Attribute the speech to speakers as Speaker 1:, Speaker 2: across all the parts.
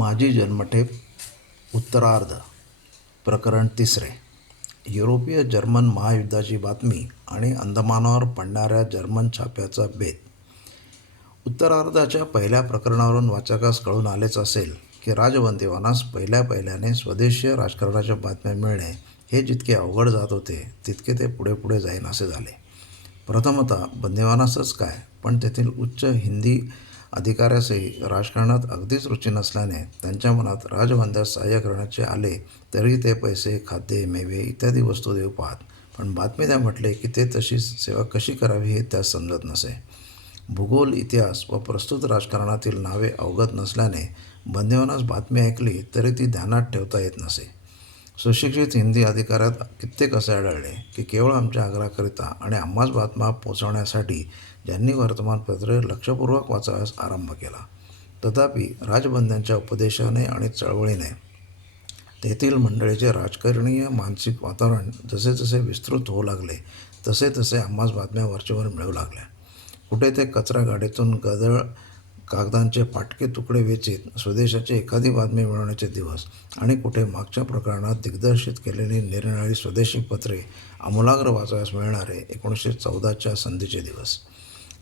Speaker 1: माझी जन्मठेप उत्तरार्ध प्रकरण तिसरे. युरोपीय जर्मन महायुद्धाची बातमी आणि अंदमानावर पडणाऱ्या जर्मन छाप्याचा भेद. उत्तरार्धाच्या पहिल्या प्रकरणावरून वाचकास कळून आलेच असेल की राजवंदेवानास पहिल्या पहिल्याने स्वदेशीय राजकारणाच्या बातम्या मिळणे हे जितके अवघड जात होते तितके ते पुढे पुढे जाईन असे झाले. प्रथमतः बंदेवानासच काय पण तेथील उच्च हिंदी अधिकाऱ्यासही राजकारणात अगदीच रुची नसल्याने त्यांच्या मनात राजबंद्यास सहाय्य करण्याचे आले तरी ते पैसे खाद्य मेवे इत्यादी वस्तू देऊ पाहत. पण बातमीदार म्हटले की ते तशी सेवा कशी करावी हे त्यास समजत नसे. भूगोल इतिहास व प्रस्तुत राजकारणातील नावे अवगत नसल्याने बंदेवानास बातमी ऐकली तरी ती ध्यानात ठेवता येत नसे. सुशिक्षित हिंदी अधिकाऱ्यात कित्येक असे आढळले की केवळ आमच्या आग्रहाकरिता आणि आम्हाच बातम्या पोचवण्यासाठी ज्यांनी वर्तमानपत्रे लक्षपूर्वक वाचावयास आरंभ केला. तथापि राजबंद्यांच्या उपदेशाने आणि चळवळीने तेथील मंडळीचे राजकारणीय मानसिक वातावरण जसे जसे विस्तृत होऊ लागले तसे तसे आम्हास बातम्या वरचेवर मिळू लागल्या. कुठे ते कचरा गाडीतून गदळ कागदांचे फाटके तुकडे वेचित स्वदेशाची एखादी बातमी मिळवण्याचे दिवस आणि कुठे मागच्या प्रकरणात दिग्दर्शित केलेली निरनिराळी स्वदेशी पत्रे आमूलाग्र वाचाव्यास मिळणारे एकोणीसशे चौदाच्या संधीचे दिवस.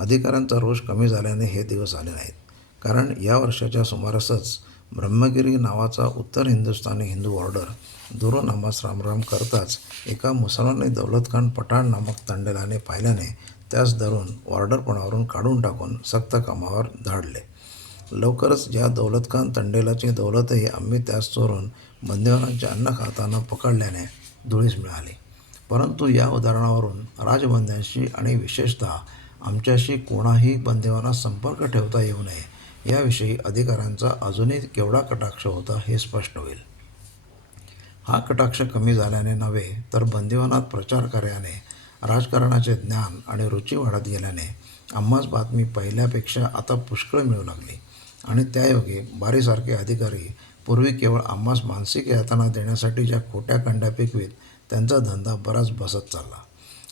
Speaker 1: अधिकाऱ्यांचा रोष कमी झाल्याने हे दिवस आले नाहीत. कारण या वर्षाच्या सुमारासच ब्रह्मगिरी नावाचा उत्तर हिंदुस्थानी हिंदू ऑर्डर दुरोनामास रामराम करताच एका मुसलमानी दौलतखान पठाण नामक तंडेलाने पाहिल्याने त्यास धरून ऑर्डरपणावरून काढून टाकून सक्त कामावर धाडले. लवकरच या दौलतखान तंडेलाची दौलतही आम्ही त्यास चोरून बंदिवानांचे अन्न खाताना पकडल्याने धुळीस मिळाली. परंतु या उदाहरणावरून राजबंद्यांशी आणि विशेषतः आमच्याशी कोणाही बंदिवानास संपर्क ठेवता येऊ नये. याविषयी अधिकाऱ्यांचा अजूनही केवढा कटाक्ष होता हे स्पष्ट होईल. हा कटाक्ष कमी झाल्याने नव्हे तर बंदिवानात प्रचार कार्याने राजकारणाचे ज्ञान आणि रुची वाढत गेल्याने आम्हास बातमी पहिल्यापेक्षा आता पुष्कळ मिळू लागली. आणि त्यायोगे बारीसारखे अधिकारी पूर्वी केवळ आम्हास मानसिक यातना देण्यासाठी ज्या खोट्या कंड्या पिकवीत त्यांचा धंदा बराच बसत चालला.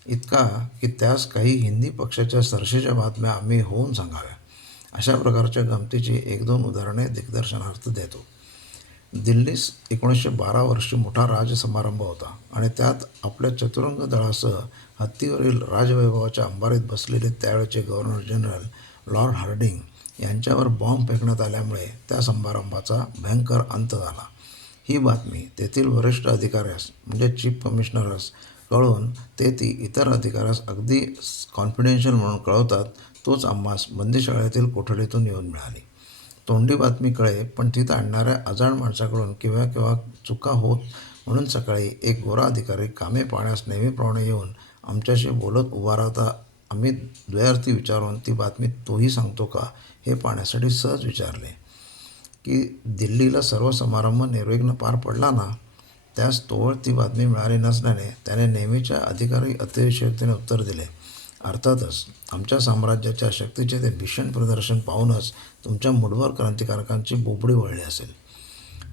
Speaker 1: इतका की त्यास काही हिंदी पक्षाच्या सरशीच्या बातम्या आम्ही होऊन सांगाव्या. अशा प्रकारच्या गमतीची एक दोन उदाहरणे दिग्दर्शनार्थ देतो. दिल्लीस एकोणीसशे बारा वर्षी मोठा राजसमारंभ होता आणि त्यात आपल्या चतुरंग दळासह हत्तीवरील राजवैभवाच्या अंबारीत बसलेले त्यावेळचे गव्हर्नर जनरल लॉर्ड हार्डिंग यांच्यावर बॉम्ब फेकण्यात आल्यामुळे त्या समारंभाचा भयंकर अंत झाला. ही बातमी तेथील वरिष्ठ अधिकाऱ्यास म्हणजे चीफ कमिशनरस कळून ते ती इतर अधिकारास अगदी कॉन्फिडेन्शियल म्हणून कळवतात तोच आम्हास बंदीशाळेतील कोठडीतून येऊन मिळाली. तोंडी बातमी कळे पण तिथं आणणाऱ्या अजाण माणसाकडून किंवा केव्हा चुका होत म्हणून सकाळी एक गोरा अधिकारी कामे पाहण्यास नेहमीप्रमाणे येऊन आमच्याशी बोलत उभा राहता आम्ही द्वयार्थी विचारून ती बातमी तोही सांगतो का हे पाहण्यासाठी सहज विचारले. की दिल्लीला सर्व समारंभ निर्विघ्न पार पडला ना? त्यास तोवर ती बातमी मिळाली नसल्याने त्याने नेहमीच्या अधिकारी अतिशयोक्तीने उत्तर दिले. अर्थातच आमच्या साम्राज्याच्या शक्तीचे ते भीषण प्रदर्शन पाहूनच तुमच्या मुठभर क्रांतिकारकांची बोबडी वळली असेल.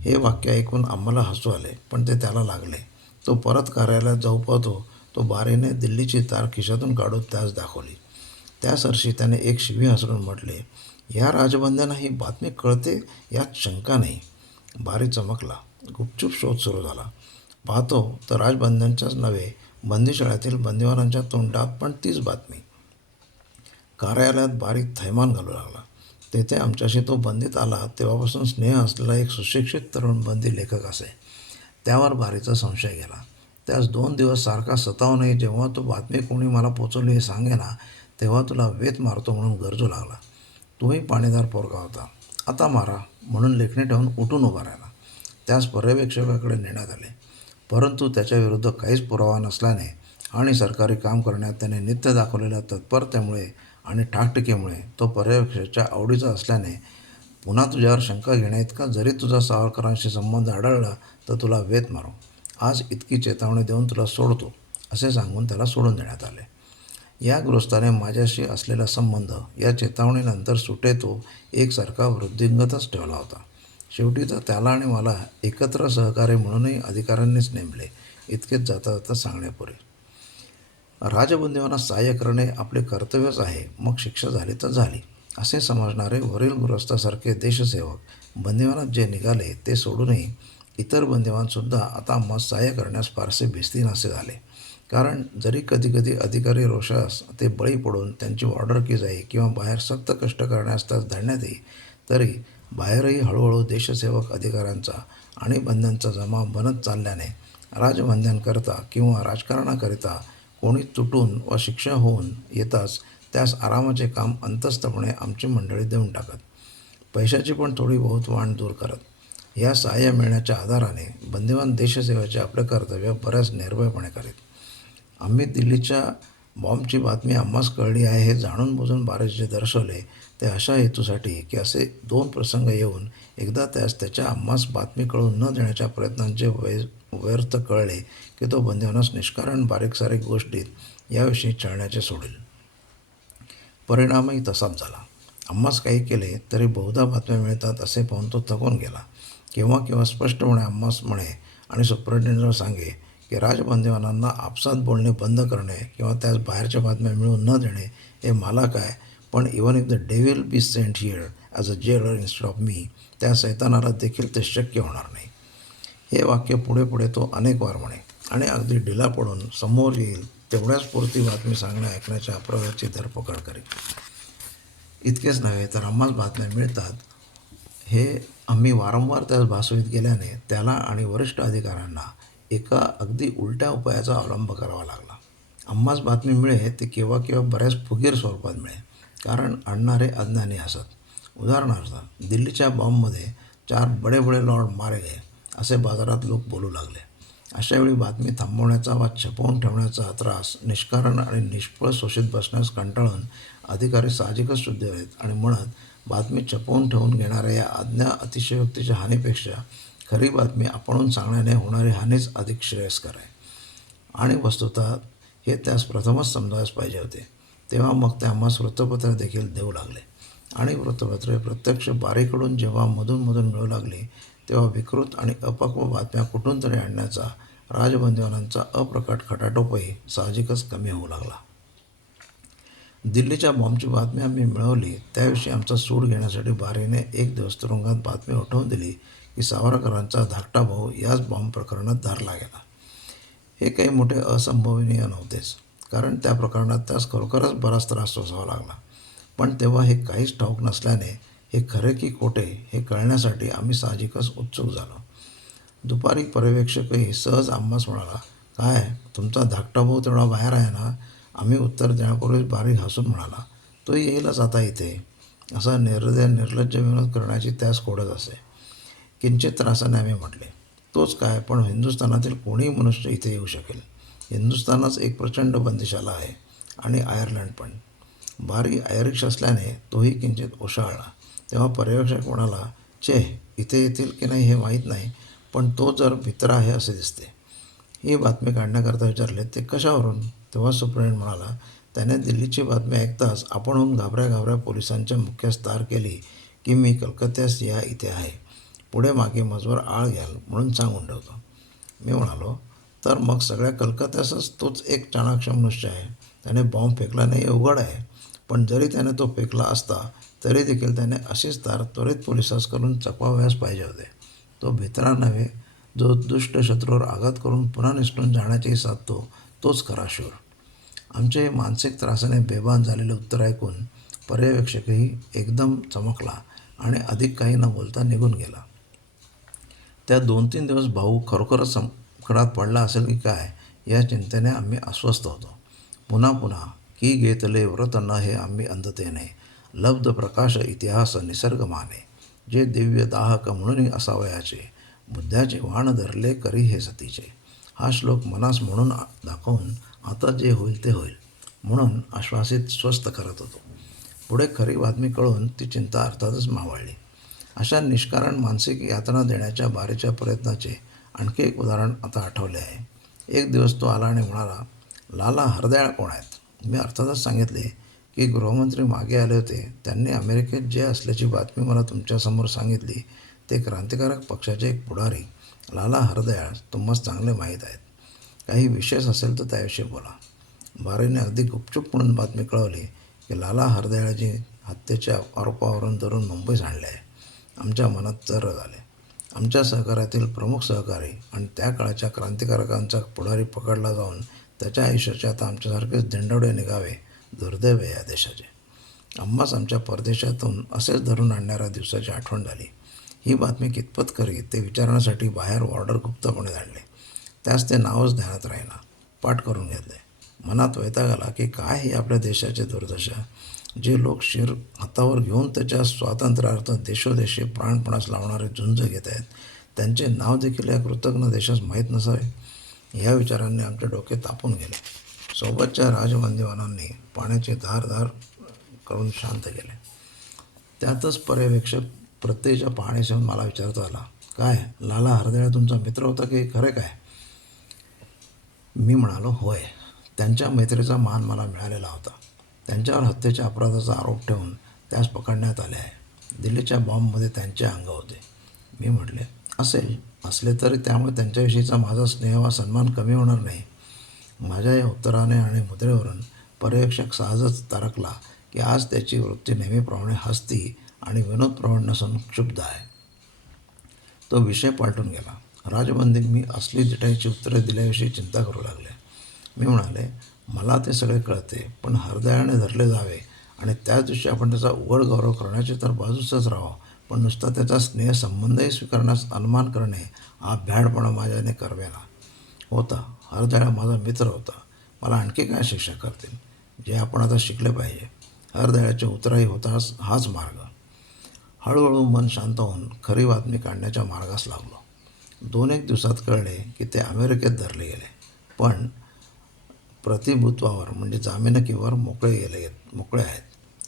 Speaker 1: हे वाक्य ऐकून आम्हाला हसू आले पण ते त्याला लागले. तो परत कार्यालयात जाऊ पाहतो तो बारीने दिल्लीची तार खिशातून काढून त्यास दाखवली. त्या सरशी त्याने एक शिवी हसरून म्हटले या राजबंद्यांना ही बातमी कळते यात शंका नाही. बारी चमकला. गुपचूप शोध सुरू झाला. पाहतो तर राजबंद्यांच्याच नव्हे बंदीशाळ्यातील बंदीवारांच्या तोंडात पण तीच बातमी. कार्यालयात बारीक थैमान घालू लागला. तेथे आमच्याशी तो बंदीत आला तेव्हापासून स्नेह असलेला एक सुशिक्षित तरुण बंदी लेखक असे. त्यावर बारीचा संशय गेला. त्यास दोन दिवस सारखा सताव नाही जेव्हा तो बातमी कोणी मला पोचवली हे सांगे ना तेव्हा तुला वेत मारतो म्हणून गरजू लागला. तोही पाणीदार पोरगा होता. आता मारा म्हणून लेखणी ठेवून उठून उभा राहिला. त्यास पर्यवेक्षकाकडे नेण्यात आले. परंतु त्याच्याविरुद्ध काहीच पुरावा नसल्याने आणि सरकारी काम करण्यात त्याने नित्य दाखवलेल्या तत्परतेमुळे आणि ठाकटिकेमुळे तो पर्यवेक्षकाच्या आवडीचा असल्याने पुन्हा तुझ्यावर शंका घेण्याइतका जरी तुझा सावरकरांशी संबंध आढळला तर तुला वेत मारू. आज इतकी चेतावणी देऊन तुला सोडतो असे सांगून त्याला सोडून देण्यात आले. या गृहस्थाने माझ्याशी असलेला संबंध या चेतावणीनंतर सुटे तो एकसारखा वृद्धिंगतच ठेवला होता. शेवटी तर त्याला आणि मला एकत्र सहकार्य म्हणूनही अधिकाऱ्यांनीच नेमले. इतकेच जाता जाता सांगण्यापुरे राजबंदीवांना सहाय्य करणे आपले कर्तव्यच आहे. मग शिक्षा झाली तर झाली. असे समजणारे वरील गृहस्थासारखे देशसेवक बंदिवानात जे निघाले ते सोडूनही इतर बंदिवानसुद्धा आता मग सहाय्य करण्यास फारसे भिस्ती नसे झाले. कारण जरी कधीकधी अधिकारी रोषास ते बळी पडून त्यांची ऑर्डर की जाई किंवा बाहेर सक्त कष्ट करण्यास त्यास धरण्यात येई तरी बाहेरही हळूहळू देशसेवक अधिकाऱ्यांचा आणि बंद्यांचा जमाव बनत चालल्याने राजबंद्यांकरता किंवा राजकारणाकरिता कोणी तुटून व शिक्षा होऊन येताच त्यास आरामाचे काम अंतस्थपणे आमची मंडळी देऊन टाकत. पैशाची पण थोडी बहुत वाण दूर करत. या सहाय्य मिळण्याच्या आधाराने बंदिवान देशसेवेचे आपले कर्तव्य बऱ्याच निर्भयपणे करीत. आम्ही दिल्लीच्या बॉम्बची बातमी आम्हास कळली आहे हे जाणून बुजून बारेचे दर्शवले ते अशा हेतूसाठी की असे दोन प्रसंग येऊन एकदा त्यास त्याच्या आम्हास बातमी कळून न देण्याच्या प्रयत्नांचे वै व्यर्थ कळले की तो बंदिवानास निष्कारण बारीक सारीक गोष्टीत याविषयी चळण्याचे सोडेल. परिणामही तसाच झाला. आम्हास काही केले तरी बहुधा बातम्या मिळतात असे पाहून तो थकून गेला. केव्हा केव्हा स्पष्टपणे आम्हास म्हणे आणि सुप्रिटेंडंटला सांगे की राजबंदिवानांना आपसात बोलणे बंद करणे किंवा त्यास बाहेरच्या बातम्या मिळवून न देणे हे मला काय? पण even if the devil be saint here as a jailer instead of मी त्या सैतानाला देखील ते शक्य होणार नाही. हे वाक्य पुढे पुढे तो अनेक वार म्हणे. आणि अगदी ढिला पडून समोर येईल तेवढ्याच पुरती बातमी सांगण्या ऐकण्याच्या अपराधाची धरपकड करेल. इतकेच नव्हे तर आम्हास बातम्या मिळतात. हे आम्ही वारंवार त्यास भासवीत गेल्याने त्याला आणि वरिष्ठ अधिकाऱ्यांना एका अगदी उलट्या उपायाचा अवलंब करावा लागला. आम्हाच बातमी मिळे ते केव्हा केव्हा बऱ्याच फुगीर स्वरूपात मिळे कारण आणणारे अज्ञानी असत. उदाहरणार्थ दिल्लीच्या बॉम्बमध्ये चार बडे बडे लॉर्ड मारे गए असे बाजारात लोक बोलू लागले. अशावेळी बातमी थांबवण्याचा वा छपवून ठेवण्याचा त्रास निष्कारण आणि निष्फळ शोषित बसण्यास कंटाळून अधिकारी साहजिकच शुद्ध आहेत आणि म्हणत बातमी छपवून ठेवून घेणाऱ्या या आज्ञा अतिशयोक्तीच्या हानीपेक्षा खरी बातमी आपणून सांगण्याने होणारी हानीच अधिक श्रेयस्कर आहे. आणि वस्तुतः हे त्यास प्रथमच समजायलाच पाहिजे होते. तेव्हा मग ते आम्हास वृत्तपत्र देखील देऊ लागले. आणि वृत्तपत्रे प्रत्यक्ष बारीकडून जेव्हा मधून मधून मिळू लागली तेव्हा विकृत आणि अपक्व बातम्या कुठून तरी आणण्याचा राजबंदिवानांचा अप्रकट खटाटोपही साहजिकच कमी होऊ लागला. दिल्लीच्या बॉम्बची बातमी आम्ही मिळवली त्याविषयी आमचा सूड घेण्यासाठी बारीने एक दिवस तुरुंगात बातमी उठवून दिली की सावरकरांचा धाकटा भाऊ याच बॉम्ब प्रकरणात धरला गेला. हे काही मोठे असंभवनीय नव्हतेच. कारण त्या प्रकरणात त्यास खरोखरच बराच त्रास सोसावा लागला. पण तेव्हा हे काहीच ठाऊक नसल्याने हे खरे की खोटे हे कळण्यासाठी आम्ही साहजिकच उत्सुक झालो. दुपारी पर्यवेक्षकही सहज आम्हास म्हणाला काय तुमचा धाकटा भाऊ तेवढा बाहेर आहे ना? आम्ही उत्तर देण्यापूर्वीच बारीक हसून म्हणाला तो येईलच आता इथे. असा निर्दय निर्लज्ज विनोद करण्याची त्यास खोडच असे. किंचित त्रासाने आम्ही म्हटले तोच काय पण हिंदुस्थानातील कोणीही मनुष्य इथे येऊ शकेल. हिंदुस्थानच एक प्रचंड बंदिशाला आहे आणि आयर्लंड पण. बारी आयरिश असल्याने तोही किंचित ओशाळला. तेव्हा पर्यवेक्षक म्हणाला चे इथे येतील की नाही हे माहीत नाही पण तो जर भित्र आहे असे दिसते. ही बातमी काढण्याकरता विचारले ते कशावरून? तेव्हा सुप्रिटेंडंट म्हणाला त्याने दिल्लीची बातमी ऐकताच आपणहून घाबऱ्या घाबऱ्या पोलिसांच्या मुख्यास तार केली की मी कलकत्त्यास या इथे आहे. पुढे मागे मजवर आळ घ्याल म्हणून सांगून ठेवतो. मी म्हणालो तर मग सगळ्या कलकत्त्यासच तोच एक चाणाक्ष मनुष्य आहे. त्याने बॉम्ब फेकला नाही हे उघड आहे. पण जरी त्याने तो फेकला असता तरी देखील त्याने अशीच तार त्वरित पोलिसास करून चकवावयास पाहिजे होते. तो भित्रा नव्हे जो दुष्ट शत्रूवर आघात करून पुन्हा निसटून जाण्याचेही साधतो तोच खरा शूर. आमचे हे मानसिक त्रासाने बेभान झालेले उत्तर ऐकून पर्यवेक्षकही एकदम चमकला आणि अधिक काही न बोलता निघून गेला. त्या दोन तीन दिवस भाऊ खरोखरच संकटात पडला असेल की काय या चिंतेने आम्ही अस्वस्थ होतो. पुन्हा पुन्हा की घेतले व्रत न हे आम्ही अंधतेने लब्ध प्रकाश इतिहास निसर्ग माने जे दिव्य दाहक म्हणूनही असावयाचे बुद्धाचे वाण धरले करी हे सतीचे. हा श्लोक मनास म्हणून दाखवून आता जे होईल ते होईल म्हणून आश्वासित स्वस्थ करत होतो. पुढे खरी बातमी कळून ती चिंता अर्थातच मावळली. अशा निष्कारण मानसिक यातना देण्याच्या बारीच्या प्रयत्नाचे आणखी एक उदाहरण आता आठवले आहे. एक दिवस तो आला आणि म्हणाला लाला हरदयाळ कोण आहेत? मी अर्थातच सांगितले की गृहमंत्री मागे आले होते. त्यांनी अमेरिकेत जे असल्याची बातमी मला तुमच्यासमोर सांगितली ते क्रांतिकारक पक्षाचे एक पुढारी लाला हरदयाळ तुम्हाला चांगले माहीत आहेत. काही विशेष असेल तर त्याविषयी बोला. बारेने अगदी गुपचूप म्हणून बातमी कळवली की लाला हरदयाळजी हत्येच्या आरोपावरून धरून मुंबईस आणले आहे. आमच्या मनात जर झाले. आमच्या सहकार्यातील प्रमुख सहकारी आणि त्या काळाच्या क्रांतिकारकांचा पुढारी पकडला जाऊन त्याच्या आयुष्याचे आता आमच्यासारखेच दिंडवडे निघावे दुर्दैव आहे या देशाचे. आम्हाच आमच्या परदेशातून असेच धरून आणणाऱ्या दिवसाची आठवण झाली. ही बातमी कितपत खरी ते विचारण्यासाठी बाहेर ऑर्डर गुप्तपणे धाडले त्यास ते नावच ध्यानात राहीना. पाठ करून घेतले. मनात वैताग आला की काय ही आपल्या देशाची दुर्दशा? जे लोक शिर हातावर घेऊन त्याच्या स्वातंत्र्यार्थ देशोदेशी प्राणपणास लावणारे झुंज घेत आहेत त्यांचे नाव देखील या कृतज्ञ देशास माहीत नसावे या विचारांनी आमचे डोके तापून गेले. सोबतच्या राजबंदीवानांनी पाण्याचे धार धार करून शांत केले. त्यातच पर्यवेक्षक प्रत्येच्या पाहणीसह मला विचारता आला काय लाला हरदळा तुमचा मित्र होता की खरं काय? मी म्हणालो होय त्यांच्या मैत्रीचा मान मला मिळालेला होता. त्यांच्यावर हत्येच्या अपराधाचा आरोप ठेवून त्यास पकडण्यात आले आहे. दिल्लीच्या बॉम्बमध्ये त्यांचे अंग होते. मी म्हटले असेल. असले तरी त्यामुळे त्यांच्याविषयीचा माझा स्नेह वा सन्मान कमी होणार नाही. माझ्या या उत्तराने आणि मुद्रेवरून पर्यवेक्षक सहजच तारकला की आज त्याची वृत्ती नेहमीप्रमाणे हसती आणि विनोदप्रवण नसून क्षुब्ध आहे. तो विषय पालटून गेला. राजबंदीत मी असली जिटाईची उत्तरे दिल्याविषयी चिंता करू लागले. मी म्हणाले मला ते सगळे कळते. पण हृदयाने धरले जावे आणि त्याच दिवशी आपण त्याचा उघड गौरव करण्याची तर बाजूसच राहावं. पण नुसता त्याचा स्नेहसंबंधही स्वीकारण्यास अनुमान करणे हा भ्याडपणा माझ्याने करवेला होता. हरदळा माझा मित्र होता. मला आणखी काय शिक्षा करतील? जे आपण आता शिकले पाहिजे. हरदळ्याचे उतराई होताच हाच मार्ग. हळूहळू मन शांत होऊन खरी बातमी काढण्याच्या मार्गास लागलो. दोन एक दिवसात कळले की ते अमेरिकेत धरले गेले. पण प्रतिभूत्वावर म्हणजे जामिनकीवर मोकळे गेले आहेत मोकळे आहेत.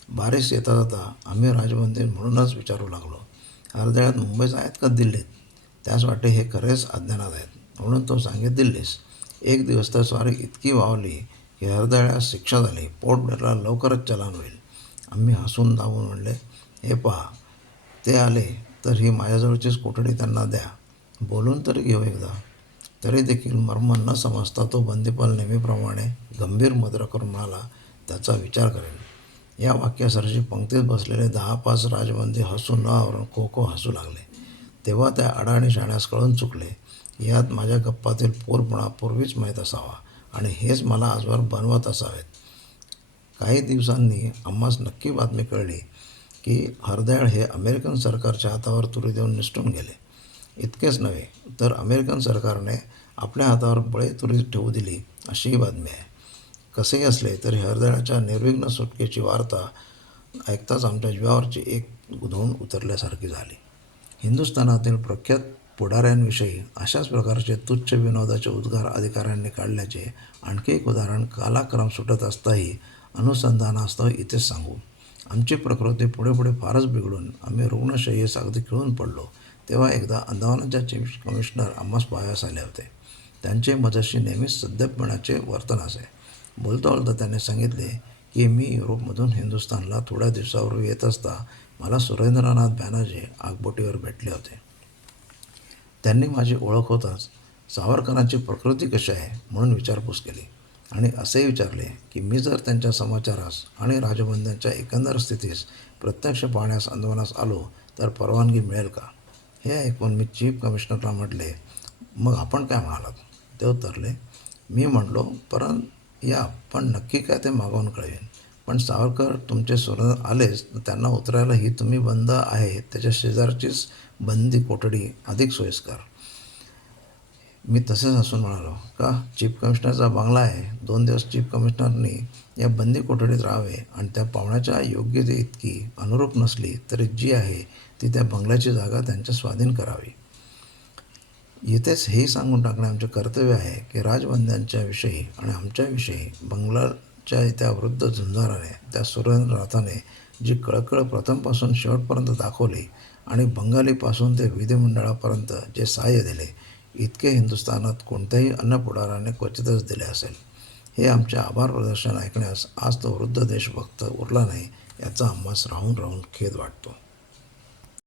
Speaker 1: बारिश येता जाता आम्ही राजबंदी म्हणूनच विचारू लागलो. हरदळ्यात मुंबईत आहेत का दिल्लीत? त्यास वाटे हे खरेच अज्ञानात आहेत. म्हणून तो सांगे दिल्लीस एक दिवस तर स्वारी इतकी वावली की हरदळ्यास शिक्षा झाली पोट भरला लवकरच चलान होईल. आम्ही हसून दाबून म्हणले हे पहा ते आले तर ही माझ्याजवळचीच कोठडी त्यांना द्या. बोलून तरी घेऊ एकदा. तरी देखील मर्म न समजता तो बंदीपाल नेहमीप्रमाणे गंभीर मुद्रा करून म्हणाला त्याचा विचार करेल या वाक्यासारखी पंक्तीत बसलेले दहा पाच राजबंदी हसून न आवरून खो खो हसू लागले. तेव्हा त्या अडाणी शाण्यास कळून चुकले यात माझ्या गप्पातील पोरपणा पूर्वीच माहीत असावा आणि हेच मला आजवर बनवत असावेत. काही दिवसांनी आम्हास नक्की बातमी कळली की हरदयाळ हे अमेरिकन सरकारच्या हातावर तुरी देऊन निसटून गेले. इतकेच नव्हे तर अमेरिकन सरकारने आपल्या हातावर बळे तुरी ठेवू दिली अशीही बातमी आहे. कसेही असले तरी हरदळाच्या निर्विघ्न सुटकेची वार्ता ऐकताच आमच्या जीवावरची एक धोंड उतरल्यासारखी झाली. हिंदुस्थानातील प्रख्यात पुढाऱ्यांविषयी अशाच प्रकारचे तुच्छ विनोदाचे उद्गार अधिकाऱ्यांनी काढल्याचे आणखी एक उदाहरण कालाक्रम सुटत असताही अनुसंधानास्तव इथेच सांगू. आमची प्रकृती पुढे पुढे फारच बिघडून आम्ही रुग्णशय्येस अगदी खिळून पडलो. तेव्हा एकदा अंदमानाच्या चीफ कमिशनर आम्हास पाहाव्यास आले होते. त्यांचे मजशी नेहमीच सद्यपणाचे वर्तन असे. बोलता बोलता त्याने सांगितले की मी युरोपमधून हिंदुस्थानला थोड्या दिवसावर येत असता मला सुरेंद्रनाथ बॅनर्जी आगबोटीवर भेटले होते. त्यांनी माझी ओळख होताच. सावरकरांची प्रकृती कशी आहे म्हणून विचारपूस केली आणि असे विचारले की मी जर त्यांच्या समाचारास आणि राजबंद्यांच्या एकंदर स्थितीस प्रत्यक्ष पाहण्यास आंदोलनास आलो तर परवानगी मिळेल का? हे ऐकून मी चीफ कमिशनरला म्हटले मग आपण काय म्हणालात? ते उतरले. मी म्हटलो परं या पण नक्की काय ते मागवून कळवेन पण सावरकर तुमचे स्वर आलेच तर त्यांना उतरायला ही तुम्ही बंद आहे त्याच्या शेजारचीच बंदी कोठडी अधिक सोयीस्कर. मी तसेच हसून म्हणालो का? चीफ कमिशनरचा बंगला आहे. दोन दिवस चीफ कमिशनरनी या बंदी कोठडीत राहावे आणि त्या पाहुण्याच्या योग्यते इतकी अनुरूप नसली तरी जी आहे ती त्या बंगल्याची जागा त्यांच्या स्वाधीन करावी. येथेच हे सांगून टाकणे आमचे कर्तव्य आहे की राजबंद्यांच्या विषयी आणि आमच्याविषयी बंगलाच्या त्या वृद्ध झुंजाराने त्या सुरेंद्रनाथाने जी कळकळ प्रथमपासून शेवटपर्यंत दाखवली आणि बंगालीपासून ते विधिमंडळापर्यंत जे सहाय्य दिले इतके हिंदुस्थानात कोणत्याही अन्न पुढाराने क्वचितच दिले असेल. हे आमचे आभार प्रदर्शन ऐकण्यास आज तो वृद्ध देशभक्त उरला नाही याचा आम्हास राहून राहून खेद वाटतो.